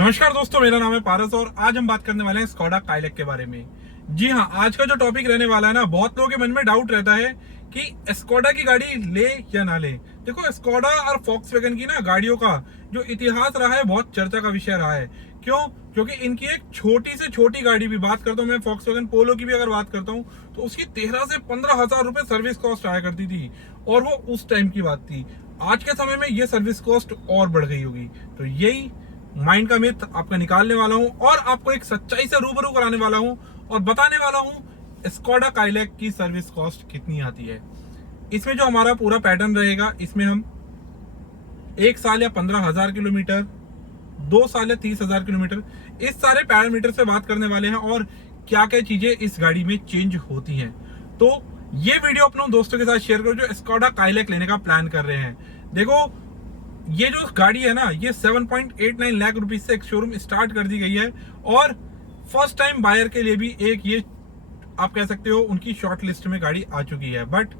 नमस्कार दोस्तों, मेरा नाम है पारस और आज हम बात करने वाले हैं स्कोडा काइलैक के बारे में। जी हाँ, आज का जो टॉपिक रहने वाला है ना, बहुत लोगों के मन में डाउट रहता है कि स्कोडा की गाड़ी ले या ना ले। देखो, स्कोडा और फॉक्सवैगन की ना गाड़ियों का जो इतिहास रहा है, बहुत चर्चा का विषय रहा है। क्यों? क्योंकि इनकी एक छोटी से छोटी गाड़ी भी बात करता हूँ मैं, फॉक्सवैगन पोलो की भी अगर बात करता हूँ, तो उसकी 13 से 15 हजार रुपए सर्विस कॉस्ट आया करती थी। और वो उस टाइम की बात थी। आज के समय में ये सर्विस कॉस्ट और बढ़ गई होगी। तो यही माइंड का मिथ आपका निकालने वाला हूं और आपको एक सच्चाई से रूबरू कराने वाला हूं और बताने वाला हूं स्कोडा काइलैक की सर्विस कॉस्ट कितनी आती है। इसमें जो हमारा पूरा पैटर्न रहेगा, इसमें हम 1 साल या 15,000 किलोमीटर, 2 साल या 30,000 किलोमीटर, इस सारे पैरामीटर से बात करने वाले हैं और क्या क्या चीजें इस गाड़ी में चेंज होती हैं। तो ये वीडियो अपने दोस्तों के साथ शेयर करो जो स्कोडा काइलैक लेने का प्लान कर रहे हैं। देखो, ये जो गाड़ी है ना, ये 7.89 लाख रुपीज से एक शोरूम स्टार्ट कर दी गई है और फर्स्ट टाइम बायर के लिए भी एक ये आप कह सकते हो उनकी शॉर्ट लिस्ट में गाड़ी आ चुकी है। बट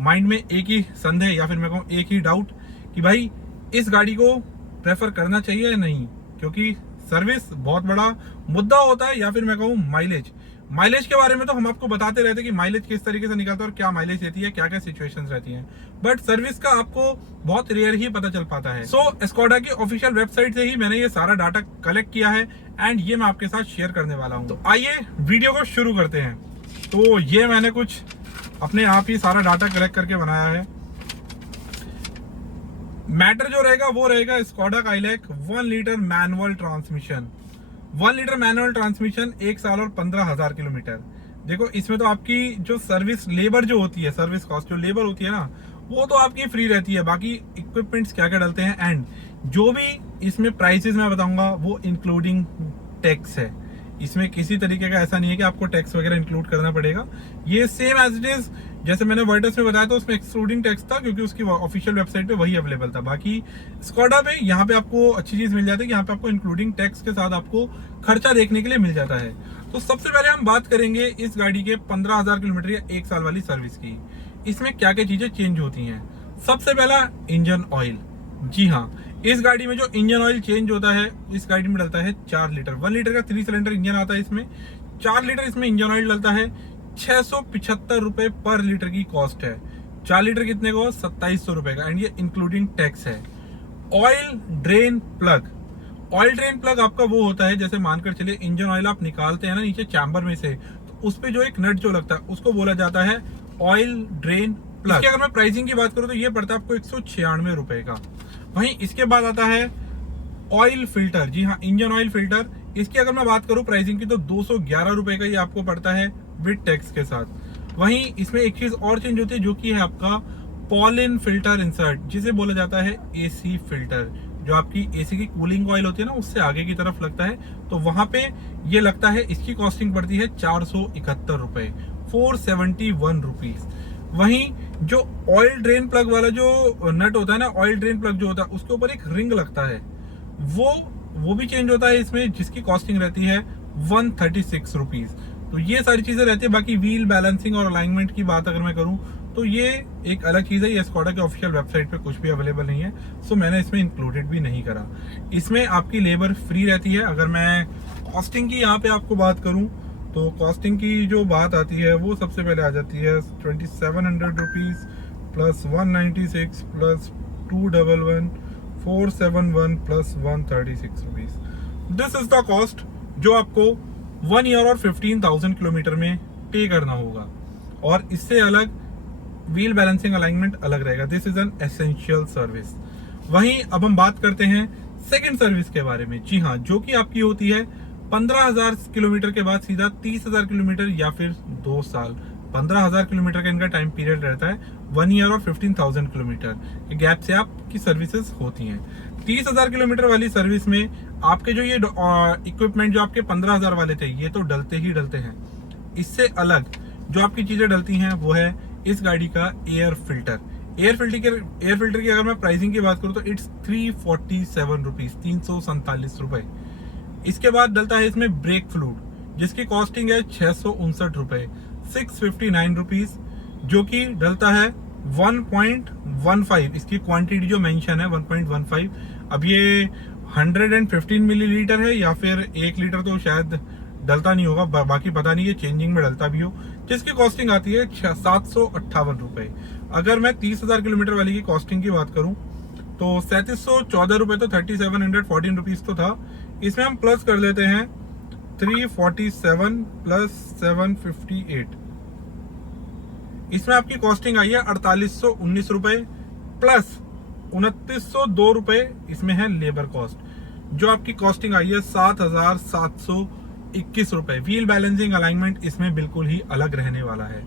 माइंड में एक ही संदेह या फिर मैं कहूँ एक ही डाउट कि भाई इस गाड़ी को प्रेफर करना चाहिए या नहीं, क्योंकि सर्विस बहुत बड़ा मुद्दा होता है। या फिर मैं कहूँ माइलेज के बारे में तो हम आपको बताते रहते हैं कि माइलेज किस तरीके से निकलता है और क्या माइलेज देती है, क्या क्या सिचुएशंस रहती हैं। बट सर्विस का आपको बहुत रेयर ही पता चल पाता है। सो स्कोडा की ऑफिशियल वेबसाइट से ही मैंने ये सारा डाटा कलेक्ट किया है एंड ये मैं आपके साथ शेयर करने वाला हूँ। तो आइए वीडियो को शुरू करते हैं। तो ये मैंने कुछ अपने आप ही सारा डाटा कलेक्ट करके बनाया है। मैटर जो रहेगा वो रहेगा Skoda Kylaq 1 litre manual transmission. 1 litre manual transmission, 1 साल और 15,000 किलोमीटर। देखो, इसमें तो आपकी जो सर्विस लेबर जो होती है, सर्विस कॉस्ट जो लेबर होती है ना, वो तो आपकी फ्री रहती है। बाकी इक्विपमेंट्स क्या क्या डलते हैं एंड जो भी इसमें प्राइसेस मैं बताऊंगा वो इंक्लूडिंग टैक्स है। इसमें किसी तरीके का ऐसा नहीं है कि आपको टैक्स वगैरह इंक्लूड करना पड़ेगा। ये सेम एज इट इज जैसे मैंने वर्टस में बताया था, उसमें एक्सक्लूडिंग टैक्स था क्योंकि उसकी ऑफिशियल वेबसाइट पे वही अवेलेबल था। बाकी स्कोडा पे यहाँ पे आपको अच्छी चीज मिल जाती है कि यहाँ पे आपको इंक्लूडिंग टैक्स के साथ आपको खर्चा देखने के लिए मिल जाता है। तो सबसे पहले हम बात करेंगे इस गाड़ी के 15,000 किलोमीटर या 1 साल वाली सर्विस की। इसमें क्या क्या चीजें चेंज होती हैं। सबसे पहला, इंजन ऑयल। जी हाँ, इस गाड़ी में जो इंजन ऑयल चेंज होता है, इस गाड़ी में डलता है 4 लीटर। 1 लीटर का 3 सिलेंडर इंजन आता है, इसमें 4 लीटर इसमें इंजन ऑयल डलता है। 675 रुपए पर लीटर की कॉस्ट है। 4 लीटर कितने को? 2700 रुपए का एंड ये इंक्लूडिंग टैक्स है। Oil drain plug. Oil drain plug आपका वो होता है, जैसे मानकर चलिए इंजन ऑयल आप निकालते हैं ना नीचे चैम्बर में से, तो उस पे जो एक नट जो लगता है उसको बोला जाता है ऑयल ड्रेन प्लग। इसकी अगर मैं प्राइसिंग की बात करूं तो ये पड़ता है आपको 196 रुपए का। वहीं इसके बाद आता है ऑयल फिल्टर। जी हाँ, इंजन ऑयल फिल्टर। इसकी अगर मैं बात करूं प्राइसिंग की तो 211 रुपए का ये आपको पड़ता है विद टैक्स के साथ। वहीं इसमें एक चीज और चेंज होती है जो कि है आपका पॉलिन फिल्टर इंसर्ट, जिसे बोला जाता है एसी फिल्टर। जो आपकी एसी की कूलिंग ऑयल होती है ना, उससे आगे की तरफ लगता है, तो वहां पे ये लगता है। इसकी कॉस्टिंग पड़ती है 471 रुपए, 471 रुपीज। वहीं जो ऑयल ड्रेन प्लग वाला जो नट होता है ना, ऑयल ड्रेन प्लग जो होता है उसके ऊपर एक रिंग लगता है, वो भी चेंज होता है इसमें, जिसकी कॉस्टिंग रहती है 136 रुपीज। तो ये सारी चीजें रहती है। बाकी व्हील बैलेंसिंग और अलाइनमेंट की बात अगर मैं करूं तो ये एक अलग चीज है। ये स्कोडा के ऑफिशियल वेबसाइट पे कुछ भी अवेलेबल नहीं है, सो मैंने इसमें इंक्लूडेड भी नहीं करा। इसमें आपकी लेबर फ्री रहती है। अगर मैं कॉस्टिंग की यहाँ पे आपको बात करूं तो कॉस्टिंग की जो बात आती है वो सबसे पहले आ जाती है 2700 rupees plus 196 plus 211 471 plus 136 rupees. This is the cost जो आपको 1 ईयर और 15,000 किलोमीटर में पे करना होगा। और इससे अलग व्हील बैलेंसिंग अलाइनमेंट अलग रहेगा। This is an essential service. वहीं अब हम बात करते हैं सेकंड सर्विस के बारे में। जी हाँ, जो कि आपकी होती है 15,000 किलोमीटर के बाद सीधा 30,000 किलोमीटर या फिर 2 साल। 15,000 किलोमीटर का इनका टाइम पीरियड रहता है। 1 ईयर और 15,000 किलोमीटर के गैप से आपकी सर्विसेज होती हैं। 30,000 किलोमीटर वाली सर्विस में आपके जो ये इक्विपमेंट जो आपके 15,000 वाले थे, ये तो डलते ही डलते हैं। इससे अलग जो आपकी चीजें डलती हैं वो है इस गाड़ी का एयर फिल्टर। एयर फिल्टर की अगर मैं प्राइसिंग की बात करूं तो इट्स 347 रुपीज, 347 रुपए। इसके बाद डलता है इसमें ब्रेक फ्लूइड, जिसकी कॉस्टिंग है 659 रुपए, 659 रुपीज, जो कि डलता है 1.15। इसकी क्वांटिटी जो मेंशन है 1.15। अब ये 115 मिलीलीटर है या फिर 1 लीटर तो शायद डलता नहीं होगा, बाकी पता नहीं है चेंजिंग में डलता भी हो, जिसकी कॉस्टिंग आती है 758 रुपए। अगर मैं 30,000 किलोमीटर वाली की कॉस्टिंग की बात करूं तो 3714 रुपए, तो 3714 रुपीज तो था। इसमें हम प्लस कर लेते हैं 347 प्लस 758, इसमें आपकी कॉस्टिंग आई है 4819 रुपए प्लस 2902 रुपए इसमें है लेबर कॉस्ट, जो आपकी कॉस्टिंग आई है 7721 रुपए। व्हील बैलेंसिंग अलाइनमेंट इसमें बिल्कुल ही अलग रहने वाला है।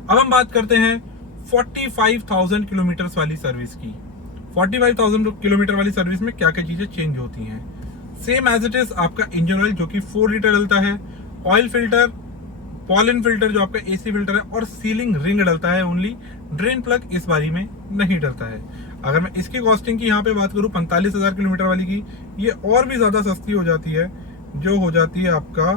अब हम बात करते हैं 45,000 किलोमीटर वाली सर्विस की। 45,000 किलोमीटर वाली सर्विस में क्या क्या चीजें चेंज होती हैं। सेम एज इट इज आपका इंजन ऑयल जो कि 4 लीटर डलता है, ऑयल फिल्टर, पॉलन फिल्टर जो आपका एसी फिल्टर है, और सीलिंग रिंग डलता है ओनली। ड्रेन प्लग इस बारी में नहीं डलता है। अगर मैं इसकी कॉस्टिंग की यहाँ पे बात करूँ 45,000 किलोमीटर वाली की, ये और भी ज्यादा सस्ती हो जाती है, जो हो जाती है आपका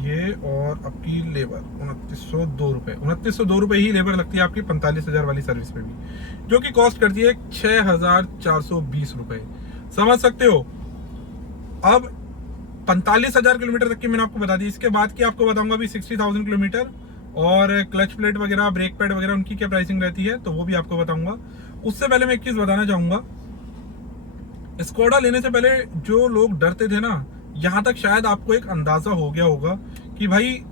ये, और आपकी लेबर 2902 रुपए, 2902 रुपए ही लेबर लगती है आपकी 45,000 वाली सर्विस में भी, जो कि कॉस्ट करती है 6,420 रुपए। समझ सकते हो। अब 45,000 किलोमीटर तक की मैंने आपको बता दी। इसके बाद की आपको बताऊंगा भी 60,000 किलोमीटर और क्लच प्लेट वगैरह, ब्रेक पैड वगैरह, उनकी क्या प्राइसिंग रहती है, तो वो भी आपको बताऊंगा। उससे पहले मैं एक चीज बताना चाहूंगा, स्कोडा लेने से पहले जो लोग डरते थे ना, यहां तक शायद आपको एक अंदाजा हो गया होगा कि भाई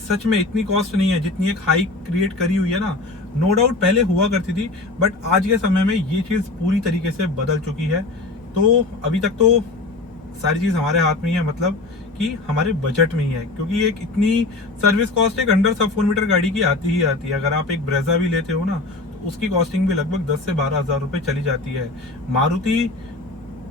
सच में इतनी कॉस्ट नहीं है जितनी एक हाइक क्रिएट करी हुई है ना। नो डाउट पहले हुआ करती थी, बट आज के समय में ये चीज पूरी तरीके से बदल चुकी है। तो अभी तक तो सारी चीज हमारे हाथ में ही है, मतलब कि हमारे बजट में ही है, क्योंकि एक इतनी सर्विस कॉस्ट एक अंडर सब 4 मीटर गाड़ी की आती ही आती है। अगर आप एक ब्रेजा भी लेते हो ना, तो उसकी कॉस्टिंग भी लगभग 10 से 12,000 रुपए चली जाती है। मारुति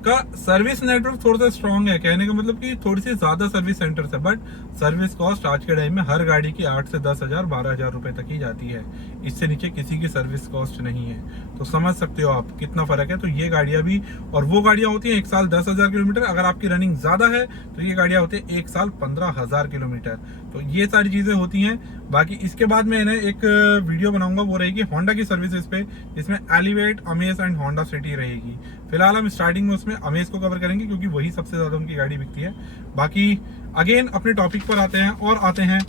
का सर्विस नेटवर्क थोड़ा सा स्ट्रॉन्ग है, कहने का मतलब कि थोड़ी सी ज्यादा सर्विस सेंटर्स है, बट सर्विस कॉस्ट आज के टाइम में हर गाड़ी की 8 से 10,000 12,000 रुपए तक ही जाती है। इससे नीचे किसी की सर्विस कॉस्ट नहीं है। तो समझ सकते हो आप कितना फर्क है। तो ये गाड़ियां भी, और वो गाड़ियां होती हैं 1 साल 10,000 किलोमीटर। अगर आपकी रनिंग ज्यादा है तो ये गाड़ियां होती है 1 साल 15,000 किलोमीटर। तो ये सारी चीजें होती हैं। बाकी इसके बाद में एक वीडियो बनाऊंगा, वो रहेगी होंडा की सर्विसेज पे, जिसमें elevate, amaze and Honda city रहेगी। फिलहाल हम स्टार्टिंग में उसमें अमेज को कवर करेंगे, क्योंकि वही सबसे ज्यादा उनकी गाड़ी बिकती है। बाकी अगेन अपने टॉपिक पर आते हैं, और आते हैं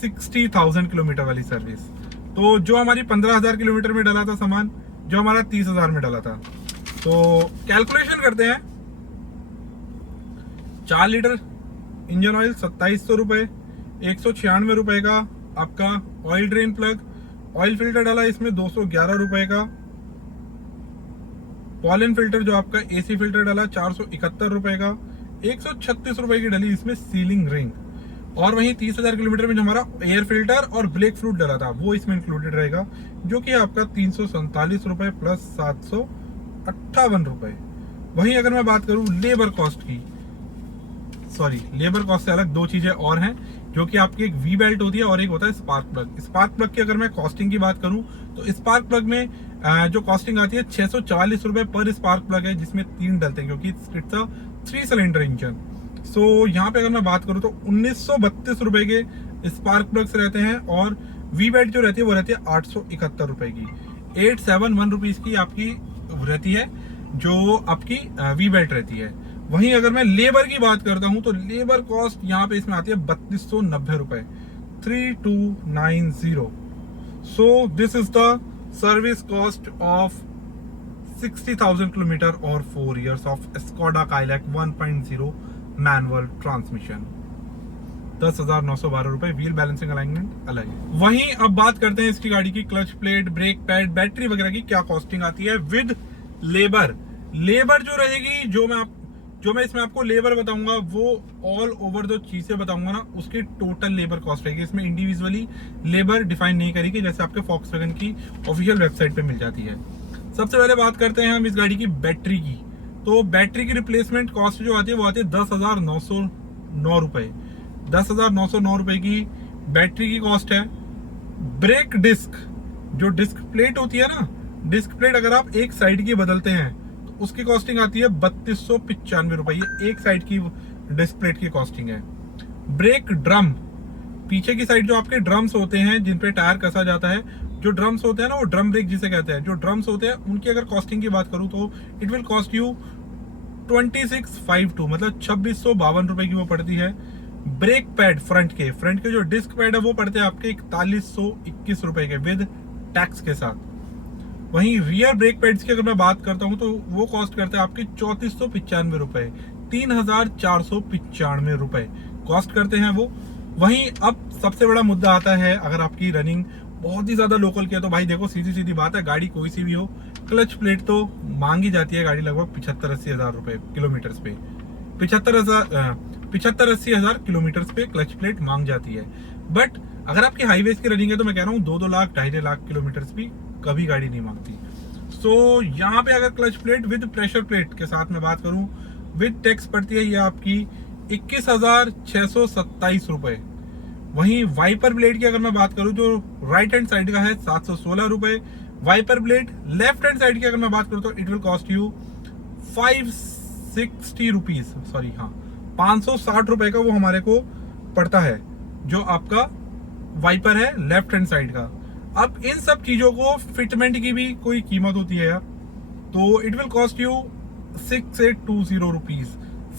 60,000 किलोमीटर वाली सर्विस। तो जो हमारी 15,000 किलोमीटर में डला था सामान, जो हमारा 30,000 में डला था, तो कैलकुलेशन करते हैं। 4 लीटर इंजन ऑयल 2700 रुपए, 196 रुपए का आपका oil drain plug, oil filter डाला इसमें 211 रुपए का, पॉलन फिल्टर जो आपका एसी फिल्टर डाला 471 रुपए का, 136 रुपए की डली इसमें सीलिंग रिंग, और वहीं 30,000 किलोमीटर में जो हमारा एयर फिल्टर और ब्रेक फ्लूइड डला था वो इसमें इंक्लूडेड रहेगा, जो कि आपका 347 रुपए प्लस 758 रुपए। वहीं अगर मैं बात करूं लेबर कॉस्ट की, सॉरी लेबर कॉस्ट से अलग दो चीजें और हैं, जो कि आपकी एक वी बेल्ट होती है और एक होता है स्पार्क प्लग। स्पार्क प्लग की अगर मैं कॉस्टिंग की बात करूं तो स्पार्क प्लग में जो कॉस्टिंग आती है 644 रुपए पर स्पार्क प्लग है, जिसमें 3 डलते हैं, क्योंकि इट्स अ 3 सिलेंडर इंजन। सो यहाँ पे अगर मैं बात करूं तो 1932 रुपए के स्पार्क प्लग्स रहते हैं, और वी बेल्ट जो रहती है वो रहती है 871 रुपए की। 871 रुपीज की आपकी रहती है जो आपकी वी बेल्ट रहती है। वहीं अगर मैं लेबर की बात करता हूं तो लेबर कॉस्ट यहाँ पे इसमें आती है 3290 रुपए, 3290। So this is the service cost of 60,000 kilometre और 4 years of Skoda Kylaq 1.0 manual transmission. 10,912 रुपए। व्हील बैलेंसिंग अलाइनमेंट अलग है। वहीं अब बात करते हैं इसकी गाड़ी की clutch plate, brake pad, battery वगैरह की क्या कॉस्टिंग आती है विद लेबर। लेबर जो रहेगी, जो मैं इसमें आपको लेबर बताऊंगा, वो ऑल ओवर जो चीजें बताऊंगा ना, उसकी टोटल लेबर कॉस्ट रहेगी। इसमें इंडिविजुअली लेबर डिफाइन नहीं करेगी, जैसे आपके फॉक्सवैगन की ऑफिशियल वेबसाइट पे मिल जाती है। सबसे पहले बात करते हैं हम इस गाड़ी की बैटरी की। तो बैटरी की रिप्लेसमेंट कॉस्ट जो आती है वो आती है 10,909 रुपए। 10,909 रुपए की बैटरी की कॉस्ट है। ब्रेक डिस्क, जो डिस्क प्लेट होती है ना, डिस्क प्लेट अगर आप एक साइड की बदलते हैं तो उसकी कॉस्टिंग आती है 3295 रुपए। ये एक साइड की डिस्क प्लेट की कॉस्टिंग है। ब्रेक ड्रम, पीछे की साइड जो आपके ड्रम्स होते हैं जिन पे टायर कसा जाता है, जो ड्रम्स होते हैं ना, वो ड्रम ब्रेक जिसे कहते हैं, जो ड्रम्स होते हैं उनकी अगर कॉस्टिंग की बात करूँ तो इट विल कॉस्ट यू 2652, मतलब 2652 रुपए की वो पड़ती है। ब्रेक पैड फ्रंट के जो डिस्क पैड है वो पड़ते हैं आपके 4121 रुपए के विद टैक्स के साथ। वहीं रियर ब्रेक पैड्स की अगर मैं बात करता हूँ तो वो कॉस्ट करते हैं आपके 3495 रुपए, 3495 रुपए कॉस्ट करते हैं वो। वहीं अब सबसे बड़ा मुद्दा आता है, अगर आपकी रनिंग बहुत ही ज्यादा लोकल की है तो भाई देखो सीधी सीधी बात है, गाड़ी कोई सी भी हो, क्लच प्लेट तो मांगी जाती है गाड़ी लगभग 75-80 हजार रुपए किलोमीटर्स पे, 75-80 हजार किलोमीटर्स पे क्लच प्लेट मांग जाती है। बट अगर आपकी हाईवेज की रनिंग है तो मैं कह रहा हूँ 2-2 लाख 2.5 लाख किलोमीटर्स भी कभी गाड़ी नहीं मांगती। सो यहाँ पे अगर clutch plate with pressure plate के साथ में बात करूँ विद टैक्स पड़ती है ये आपकी 21,627 रुपए। वहीं वाइपर ब्लेड की अगर मैं बात करूं जो राइट हैंड साइड का है 716 रुपए। Wiper blade left hand side की अगर मैं बात करूं तो it will cost you 560 rupees, sorry हाँ 560 रुपए का वो हमारे को पड़ता है, जो आपका वाइपर है लेफ्ट हैंड साइड का। अब इन सब चीजों को फिटमेंट की भी कोई कीमत होती है यार, तो it will cost you 6820 rupees,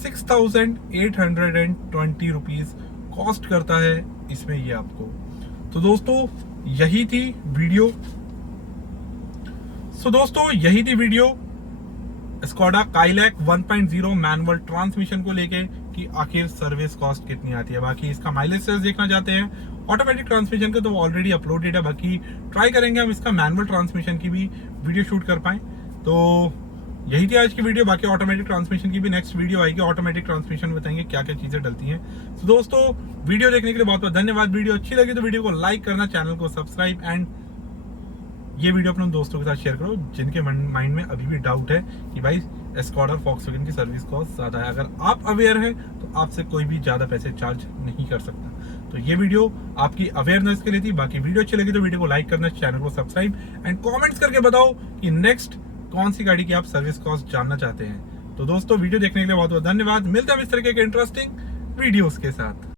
6820 rupees cost करता है इसमें ये आपको। तो दोस्तों यही थी video, Skoda Kylaq 1.0 manual transmission को लेके कि आखिर सर्विस कॉस्ट कितनी आती है। बाकी इसका माइलेज सेल्स देखना चाहते हैं ऑटोमेटिक ट्रांसमिशन के तो ऑलरेडी अपलोडेड है, बाकी ट्राई करेंगे हम इसका मैनुअल ट्रांसमिशन की भी वीडियो शूट कर पाए। तो यही थी आज की वीडियो, बाकी ऑटोमेटिक ट्रांसमिशन की भी नेक्स्ट वीडियो आएगी, ऑटोमेटिक ट्रांसमिशन में बताएंगे क्या क्या चीजें डलती हैं। तो दोस्तों वीडियो देखने के लिए बहुत बहुत धन्यवाद। वीडियो अच्छी लगी तो वीडियो को लाइक करना, चैनल को सब्सक्राइब एंड ये वीडियो अपने दोस्तों के साथ शेयर करो जिनके माइंड में अभी भी डाउट है कि भाई एस्कॉर्डा और वॉक्सवैगन की सर्विस कॉस्ट ज्यादा है। अगर आप अवेयर हैं तो आपसे कोई भी ज्यादा पैसे चार्ज नहीं कर सकता। तो ये वीडियो आपकी अवेयरनेस के लिए थी। बाकी वीडियो अच्छी लगी तो वीडियो को लाइक करना, चैनल को सब्सक्राइब एंड कॉमेंट्स करके बताओ कि नेक्स्ट कौन सी गाड़ी की आप सर्विस कॉस्ट जानना चाहते हैं। तो दोस्तों वीडियो देखने के लिए बहुत बहुत धन्यवाद। मिलते हैं इस तरीके के इंटरेस्टिंग वीडियोस के साथ।